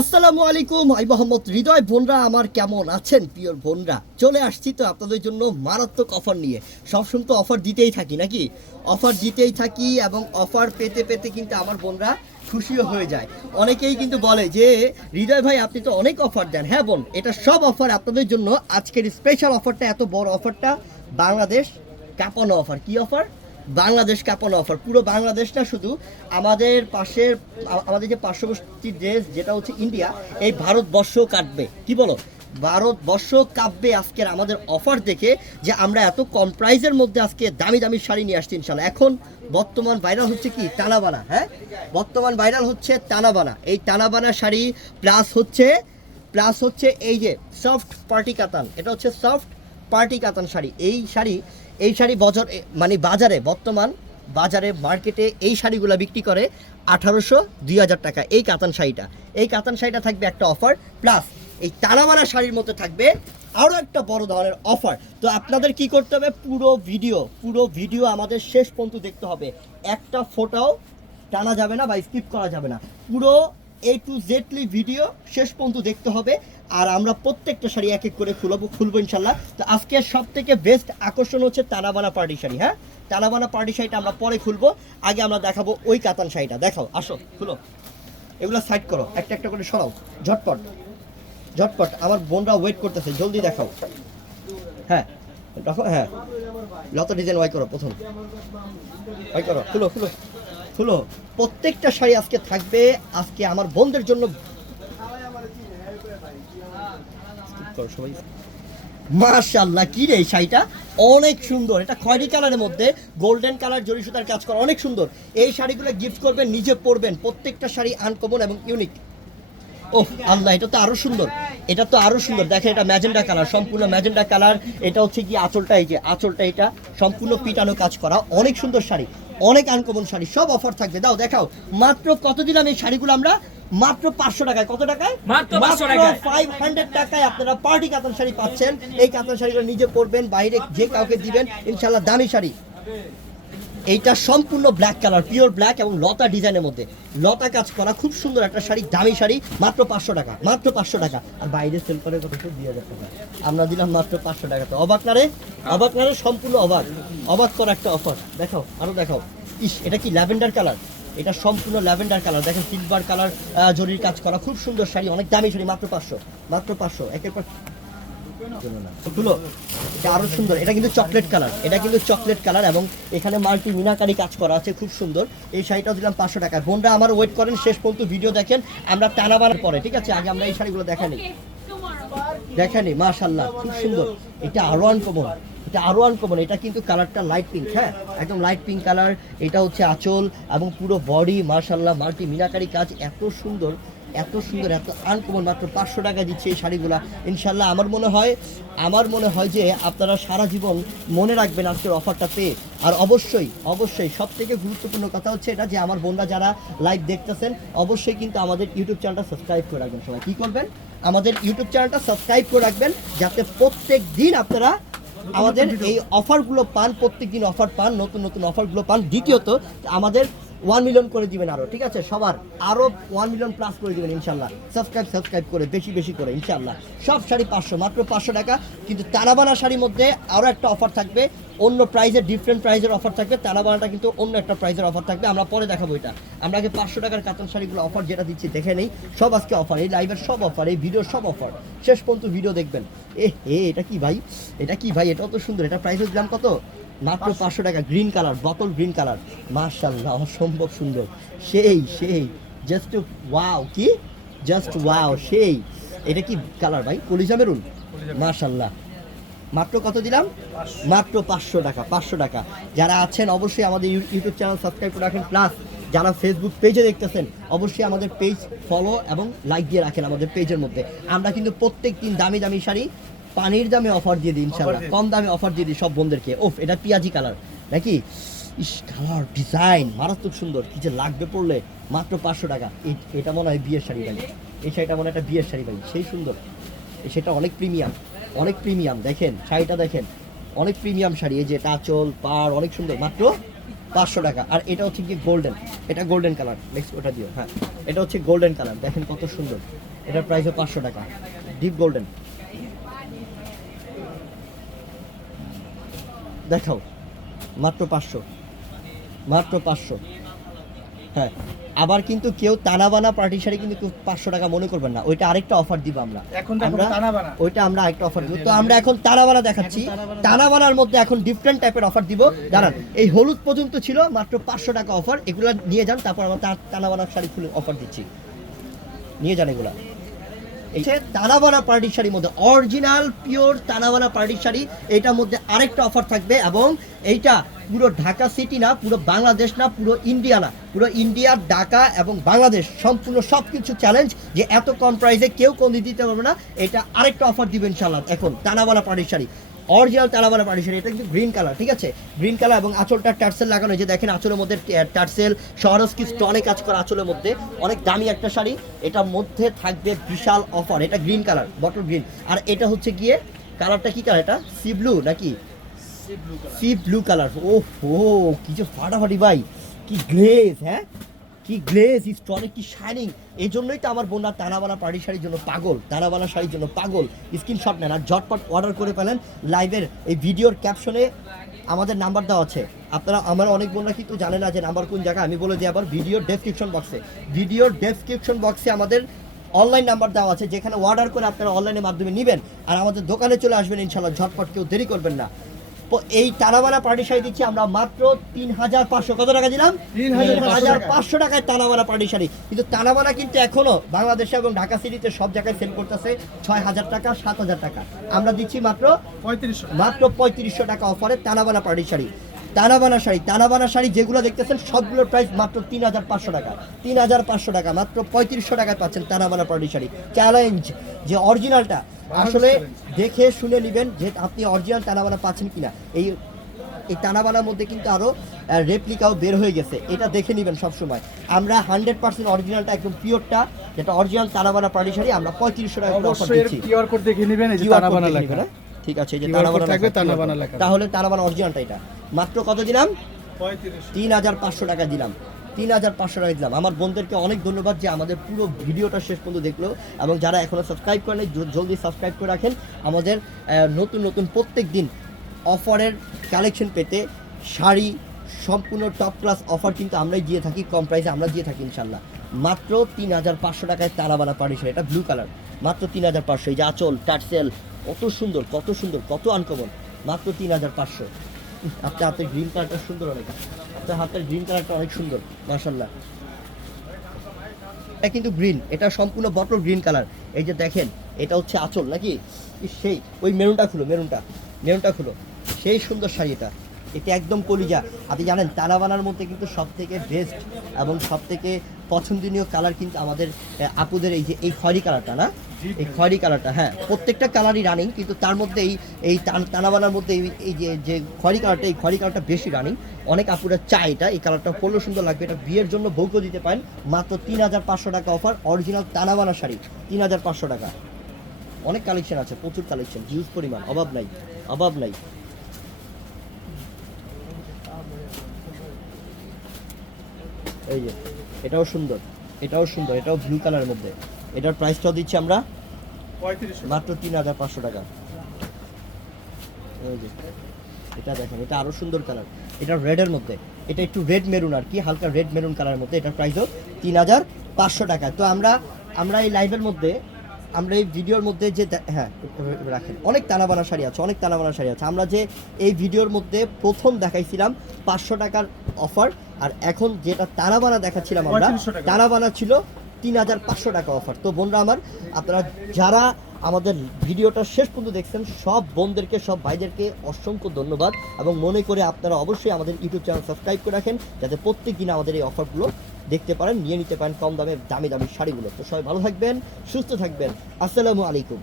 আসসালামু আলাইকুম আই মোহাম্মদ হৃদয়। বোনরা আমার কেমন আছেন? পিওর বোনরা, চলে আসছি তো আপনাদের জন্য মারাত্মক অফার নিয়ে। সবসময় তো অফার দিতেই থাকি, নাকি? অফার দিতেই থাকি এবং অফার পেতে পেতে কিন্তু আমার বোনরা খুশিও হয়ে যায়। অনেকেই কিন্তু বলে যে, হৃদয় ভাই, আপনি তো অনেক অফার দেন। হ্যাঁ বোন, এটা সব অফার আপনাদের জন্য। আজকের স্পেশাল অফারটা এত বড় অফারটা বাংলাদেশ কাঁপানো অফার কি অফার বাংলাদেশ কাঁপানো অফার পুরো বাংলাদেশ না শুধু, আমাদের পাশের, আমাদের যে পার্শ্ববর্তী দেশ, যেটা হচ্ছে ইন্ডিয়া এই ভারতবর্ষ কাটবে। কি বলো? ভারতবর্ষ কাঁপবে আজকের আমাদের অফার দেখে যে আমরা এত কম প্রাইজের মধ্যে আজকে দামি দামি শাড়ি নিয়ে আসছি ইনশাল্লাহ এখন বর্তমান ভাইরাল হচ্ছে কি? টানাবানা হ্যাঁ? বর্তমান ভাইরাল হচ্ছে টানাবানা এই টানাবানা শাড়ি প্লাস হচ্ছে প্লাস হচ্ছে এই যে সফট পার্টি কাতান। এটা হচ্ছে সফট পার্টি কাতান শাড়ি। এই শাড়ি এই শাড়ি বছর মানে বাজারে, বর্তমান বাজারে, মার্কেটে এই শাড়িগুলো বিক্রি করে আঠারোশো দুই হাজার টাকা। এই কাতান শাড়িটা। এই কাতান শাড়িটা থাকবে একটা অফার, প্লাস এই তারামারা শাড়ির মধ্যে থাকবে আরও একটা বড় ধরনের অফার। তো আপনাদের কি করতে হবে? পুরো ভিডিও পুরো ভিডিও আমাদের শেষ পর্যন্ত দেখতে হবে। একটা ফোটাও টানা যাবে না বা স্কিপ করা যাবে না। পুরো এ টু জেডলি ভিডিও শেষ পর্যন্ত দেখতে হবে। আর আমরা প্রত্যেকটা শাড়ি এক এক করে খুলবো খুলবো ইনশাল্লাহ। তো আজকে সব থেকে বেস্ট আকর্ষণ হচ্ছে তানাবানা পার্টি শাড়ি হ্যাঁ? তানাবানা পার্টি শাড়িটা আমরা পরে খুলবো। আগে আমরা দেখাবো ওই কাতান শাড়িটা। দেখাও, আসো, খুলো। এগুলো সাইড করো। একটা একটা করে সরাও। ঝটপট। ঝটপট। আমার বোনরা ওয়েট করতেছে। জলদি দেখাও। হ্যাঁ। দেখো হ্যাঁ। যত ডিজাইন ওয়াই করো প্রথম। ওয়াই করো। খুলো খুলো। খুলো প্রত্যেকটা শাড়ি আজকে থাকবে, আজকে আমার বোনদের জন্য। মাশাল্লাহ কি রে এই শাড়িটা? অনেক সুন্দর। এটা খয়েরি কালারের মধ্যে, গোল্ডেন কালার, জরি সুতার কাজ করা, অনেক সুন্দর। এই শাড়িগুলো গিফট করবেন, নিজে পরবেন, প্রত্যেকটা শাড়ি আনকমন এবং ইউনিক ও আল্লাহ, এটা তো আরও সুন্দর। এটা তো আরও সুন্দর। দেখেন, এটা ম্যাজেন্ডা কালার, সম্পূর্ণ ম্যাজেন্ডা কালার। এটা হচ্ছে কি আঁচলটা, এই যে আঁচলটা, এটা সম্পূর্ণ পিটানো কাজ করা। অনেক সুন্দর শাড়ি। অনেক আনকমন শাড়ি সব অফার থাকবে। দাও দেখাও। মাত্র কত দিলাম এই শাড়িগুলো আমরা? মাত্র পাঁচশো টাকায়। কত টাকায়? মাত্র 500 টাকায়। ফাইভ হান্ড্রেড টাকায় আপনারা পার্টি কাতান শাড়ি পাচ্ছেন। এই কাতান শাড়িগুলো নিজে পরবেন বাইরে যে কাউকে দিবেন ইনশাল্লাহ দামি শাড়ি। এইটা সম্পূর্ণ ব্ল্যাক কালার পিওর ব্ল্যাক এবং লতা ডিজাইনের মধ্যে। লতা কাজ করা খুব সুন্দর একটা শাড়ি, দামি শাড়ি, মাত্র পাঁচশো টাকা, মাত্র পাঁচশো টাকা। আর বাইরে সেল করে কত দুই হাজার টাকা আমরা দিলাম মাত্র পাঁচশো টাকা তো। অবাক না রে? অবাক না রে? সম্পূর্ণ অবাক। অবাক করা একটা অফার দেখাও, আরও দেখাও। ইস, এটা কি ল্যাভেন্ডার কালার এটা সম্পূর্ণ ল্যাভেন্ডার কালার দেখেন সিলভার কালার জরির কাজ করা খুব সুন্দর শাড়ি, অনেক দামি শাড়ি, মাত্র পাঁচশো মাত্র পাঁচশো। একের পর খুলো এটা আরও সুন্দর। এটা কিন্তু চকলেট কালার। এটা কিন্তু চকলেট কালার এবং এখানে মাল্টি মিনাকারি কাজ করা আছে, খুব সুন্দর। এই শাড়িটা দিলাম পাঁচশো টাকা বোনরা আমার ওয়েট করেন, শেষ পর্যন্ত ভিডিও দেখেন। আমরা টানাবার পরে, ঠিক আছে? আগে আমরা এই শাড়িগুলো দেখানি দেখানি মাশাল্লাহ খুব সুন্দর। এটা আরও আনকমন এটা আরও আনকমন এটা কিন্তু কালারটা লাইট পিঙ্ক হ্যাঁ? একদম লাইট পিঙ্ক কালার। এটা হচ্ছে আঁচল এবং পুরো বডি মাশাল্লাহ মাল্টি মিনাকারি কাজ। এত সুন্দর। এত সুন্দর, এত আনকমন মাত্র পাঁচশো টাকা দিচ্ছে এই শাড়িগুলো। ইনশাল্লাহ আমার মনে হয়, আমার মনে হয় যে আপনারা সারা জীবন মনে রাখবেন আজকের অফারটা পেয়ে। আর অবশ্যই অবশ্যই সব থেকে গুরুত্বপূর্ণ কথা হচ্ছে এটা যে আমার বোনরা যারা লাইভ দেখতেছেন, অবশ্যই কিন্তু আমাদের ইউটিউব চ্যানেলটা সাবস্ক্রাইব করে রাখবেন সবাই। কী করবেন? আমাদের ইউটিউব চ্যানেলটা সাবস্ক্রাইব করে রাখবেন, যাতে প্রত্যেক দিন আপনারা আমাদের এই অফারগুলো পান প্রত্যেক দিন অফার পান, নতুন নতুন অফারগুলো পান। দ্বিতীয়ত, আমাদের ওয়ান মিলিয়ন করে দিবেন আরও, ঠিক আছে? সবার আরও ওয়ান মিলিয়ন প্লাস করে দিবেন, ইনশাল্লাহ। সাবস্ক্রাইব সাবস্ক্রাইব করে, বেশি বেশি করে, ইনশাল্লাহ। সব শাড়ি পাঁচশো, মাত্র পাঁচশো টাকা। কিন্তু তারাবানা শাড়ির মধ্যে আরও একটা অফার থাকবে, অন্য প্রাইজের ডিফারেন্ট প্রাইজের অফার থাকবে। তারাবানাটা কিন্তু অন্য একটা প্রাইজের অফার থাকবে। আমরা পরে দেখাবো এটা। আমরা আগে পাঁচশো টাকার কাতান শাড়িগুলো অফার যেটা দিচ্ছি, দেখে নেই। সব আজকে অফার এই লাইভের সব অফার এই ভিডিওর সব অফার শেষ পর্যন্ত ভিডিও দেখবেন। এ হে, এটা কি ভাই? এটা কি ভাই? এটাও তো সুন্দর। এটা প্রাইস দিলাম কত? মাত্র পাঁচশো। টাকা গ্রিন কালার বোতল গ্রিন কালার মার্শাল্লাহ অসম্ভব সুন্দর। সেই সেই। জাস্ট ওয়াও কি? জাস্ট ওয়াও সেই। এটা কি কালার ভাই? কলিজা মেরুন? মার্শাল্লাহ মাত্র কত দিলাম? মাত্র পাঁচশো টাকা পাঁচশো টাকা। যারা আছেন অবশ্যই আমাদের ইউটিউব চ্যানেল সাবস্ক্রাইব করে রাখেন। প্লাস যারা ফেসবুক পেজে দেখতেছেন অবশ্যই আমাদের পেজ ফলো এবং লাইক দিয়ে রাখেন আমাদের পেজের মধ্যে। আমরা কিন্তু প্রত্যেক দিন দামি দামি শাড়ি পানির দামে অফার দিয়ে দিই ইনশাল্লাহ কম দামে অফার দিয়ে দিই সব বন্ধুদেরকে ওফ এটা পিয়াজি কালার নাকি? ইস কালার ডিজাইন মারাত্মক সুন্দর। কি যে লাগবে পড়লে মাত্র পাঁচশো টাকা। এটা মনে হয় বিয়ের শাড়ি ভাই। এই শাড়িটা মনে হয় একটা বিয়ের শাড়ি ভাই। সেই সুন্দর। সেটা অনেক প্রিমিয়াম অনেক প্রিমিয়াম দেখেন শাড়িটা দেখেন। অনেক প্রিমিয়াম শাড়ি এই যে টাচল পাড় অনেক সুন্দর। মাত্র পাঁচশো টাকা। আর এটা হচ্ছে কি গোল্ডেন এটা গোল্ডেন কালার নেক্সট ওটা দিও হ্যাঁ। এটা হচ্ছে গোল্ডেন কালার দেখেন কত সুন্দর। এটার প্রাইসও পাঁচশো টাকা। ডিপ গোল্ডেন দেখাও। মাত্র পাঁচশো। মাত্র পাঁচশো। হ্যাঁ। আবার কিন্তু কেউ তানাবানা পার্টি শাড়ি কিন্তু পাঁচশো টাকা মনে করবেন না। ওইটা আরেকটা অফার দিব আমরা। এখন আমরা ওইটা আমরা আরেকটা অফার দিব। তো আমরা এখন তানাবানা দেখাচ্ছি। তানাবানা- তানাবানার মধ্যে এখন ডিফারেন্ট টাইপের অফার দিব। দাঁড়ান এই হলুদ পর্যন্ত ছিল মাত্র পাঁচশো টাকা অফার এগুলো নিয়ে যান তারপর আমরা তা- তানাবানার শাড়ি খুলে অফার দিচ্ছি। নিয়ে যান এগুলা। এই যে তানাবানা পার্টি শাড়ির মধ্যে। অরিজিনাল পিওর পার্টির শাড়ি। এটার মধ্যে আরেকটা অফার থাকবে এবং এইটা পুরো ঢাকা সিটি না, পুরো বাংলাদেশ না, পুরো ইন্ডিয়া না। পুরো ইন্ডিয়া ঢাকা এবং বাংলাদেশ সম্পূর্ণ সব কিছু চ্যালেঞ্জ যে এত কম প্রাইসে কেউ কমিয়ে দিতে পারবে না। এটা আরেকটা অফার দিবেন ইনশাল্লাহ এখন তানাবানা পার্টি শাড়ি। অরিজিনাল তালাবালা শাড়ি এটা কিন্তু গ্রিন কালার ঠিক আছে? গ্রিন কালার এবং আঁচলটা টার্সেল লাগানো যে দেখেন আঁচলের মধ্যে টার্সেল শহরস্কি স্টনে কাজ করা আঁচলের মধ্যে। অনেক দামি একটা শাড়ি। এটার মধ্যে থাকবে বিশাল অফার এটা গ্রিন কালার বটল গ্রিন আর এটা হচ্ছে গিয়ে কালারটা কি কালার এটা? সি ব্লু নাকি? সি ব্লু কালার ও হো কিছু ফাটাফাটি ভাই কি গ্লেজ হ্যাঁ? কি গ্লেজ স্টনে কি শাইনিং এই জন্যই তো আমার বোনরা তানাবানা পাড়ি শাড়ির জন্য পাগল তানাবানা শাড়ির জন্য পাগল। স্ক্রিনশট নেন আর ঝটপট অর্ডার করে ফেলেন লাইভের এই ভিডিওর ক্যাপশনে আমাদের নাম্বার দেওয়া আছে। আপনারা, আমার অনেক বোনরা কিন্তু জানে না যে নাম্বার কোন জায়গায়। আমি বলে দিই আবার ভিডিওর ডেসক্রিপশন বক্সে ভিডিওর ডেসক্রিপশন বক্সে আমাদের অনলাইন নাম্বার দেওয়া আছে, যেখানে অর্ডার করে আপনারা অনলাইনের মাধ্যমে নেবেন। আর আমাদের দোকানে চলে আসবেন, ইনশাল্লাহ ঝটপট কেউ দেরি করবেন না। এই তালাবালা পার্টি শাড়ি দিচ্ছি আমরা মাত্র তিন হাজার পাঁচশো। কত টাকা দিলাম? তিন হাজার পাঁচশো টাকায় তালাবালা পার্টি শাড়ি। কিন্তু তালাবালা কিন্তু এখনও বাংলাদেশে এবং ঢাকা সিটিতে সব জায়গায় সেল করতেছে ছয় হাজার টাকা সাত হাজার টাকা। আমরা দিচ্ছি মাত্র পঁয়ত্রিশশো মাত্র পঁয়ত্রিশশো টাকা অফারে তালাবালা পার্টি শাড়ি। তানাবানা শাড়ি তানাবানা শাড়ি যেগুলো দেখতেছেন সবগুলোর প্রাইস মাত্র তিন হাজার পাঁচশো টাকা। তিন হাজার পাঁচশো টাকা মাত্র পঁয়ত্রিশশো টাকায় পাচ্ছেন তানাবানা পার্টি শাড়ি। চ্যালেঞ্জ যে অরিজিনালটা আসলে দেখে শুনে নেবেন যে আপনি অরিজিনাল তানাবানা পাচ্ছেন কিনা। এই এই টানাবানার মধ্যে কিন্তু আরও রেপ্লিকাও বের হয়ে গেছে। এটা দেখে নেবেন সবসময়। আমরা হান্ড্রেড পার্সেন্ট অরিজিনালটা একদম পিওরটা যেটা অরিজিনাল তানাবানা পার্টি শাড়ি আমরা পঁয়ত্রিশশো টাকা অবশ্যই কিউআর কোড দেখে নেবেন এই যে তানাবানা লেখা। নিবেন? ঠিক আছে যে তানাবানা থাকবে, তানাবানা লেখা। তাহলে তানাবানা অরিজিনালটা এটা। মাত্র কত দিলাম? তিন হাজার পাঁচশো টাকা দিলাম। তিন হাজার পাঁচশো টাকা দিলাম। আমার বোনদেরকে অনেক ধন্যবাদ যে আমাদের পুরো ভিডিওটা শেষ পর্যন্ত দেখল এবং যারা এখনও সাবস্ক্রাইব করেন জলদি সাবস্ক্রাইব করে রাখেন। আমাদের আহ, নতুন নতুন প্রত্যেক দিন অফারের কালেকশন পেতে শাড়ি সম্পূর্ণ টপ ক্লাস অফার কিন্তু আমরাই দিয়ে থাকি কম প্রাইসে আমরা দিয়ে থাকি ইনশাল্লাহ। মাত্র তিন হাজার পাঁচশো টাকায় তারাবানা পাড়ি শাড়ি এটা ব্লু কালার মাত্র তিন হাজার পাঁচশো, এই যে আঁচল টাটসেল কত সুন্দর কত সুন্দর, কত আনকমন মাত্র তিন হাজার পাঁচশো। আপনার হাতের গ্রিন কালারটা সুন্দর অনেক। আপনার হাতের গ্রিন কালারটা অনেক সুন্দর মাশাল্লাহ এটা কিন্তু গ্রিন এটা সম্পূর্ণ বটল গ্রিন কালার এই যে দেখেন, এটা হচ্ছে আঁচল, নাকি? সেই, ওই মেরুনটা খুলো মেরুনটা মেরুনটা খুলো। সেই সুন্দর শাড়ি এটা একদম কলিজা। আপনি জানেন তারাবানার মধ্যে কিন্তু সব থেকে বেস্ট এবং সব থেকে পছন্দনীয় কালার কিন্তু আমাদের আপুদের এই যে এই খয়রি কালারটা না? এই খয়রি কালারটা হ্যাঁ। প্রত্যেকটা কালারই রানিং কিন্তু তার মধ্যে এই এই তান- তানাবানার মধ্যে এই- যে যে খয়রি কালারটা এই খয়রি কালারটা বেশি রানিং অনেক আপুরা চায় এটা এই কালারটা পরলেও সুন্দর লাগবে। এটা বিয়ের জন্য বউকে দিতে পারেন। মাত্র তিন হাজার পাঁচশো টাকা অফার অরিজিনাল তানাবানা শাড়ি তিন হাজার পাঁচশো টাকা। অনেক কালেকশন আছে প্রচুর কালেকশন হিউজ পরিমাণ অভাব নাই অভাব নাই। এই যে এটাও সুন্দর এটাও সুন্দর এটাও ব্লু কালারের মধ্যে। এটার প্রাইসটাও দিচ্ছি আমরা মাত্র তিন হাজার পাঁচশো টাকা। এই যে এটা দেখেন এটা আরও সুন্দর কালার এটা রেডের মধ্যে। এটা একটু রেড মেরুন আর কি হালকা রেড মেরুন কালারের মধ্যে। এটার প্রাইসও তিন হাজার পাঁচশো টাকা। তো আমরা আমরা এই লাইভের মধ্যে আমরা এই ভিডিওর মধ্যে যে হ্যাঁ রাখেন। অনেক তানাবানা শাড়ি আছে অনেক তানাবানা শাড়ি আছে। আমরা যে এই ভিডিওর মধ্যে প্রথম দেখাইছিলাম পাঁচশো টাকার অফার আর এখন যেটা তানাবানা দেখাচ্ছিলাম আমরা 3500 টাকা। তানাবানা ছিল তিন হাজার পাঁচশো টাকা অফার। তো বোনরা আমার আপনারা যারা আমাদের ভিডিওটা শেষ পর্যন্ত দেখছেন সব বোনদেরকে সব ভাইদেরকে অসংখ্য ধন্যবাদ। এবং মনে করে আপনারা অবশ্যই আমাদের ইউটিউব চ্যানেল সাবস্ক্রাইব করে রাখেন যাতে প্রত্যেক দিন আমাদের এই অফারগুলো দেখতে পারেন, নিয়ে নিতে পারেন কম দামে, দামি দামি শাড়িগুলো। তো সবাই ভালো থাকবেন, সুস্থ থাকবেন। আসসালামু আলাইকুম।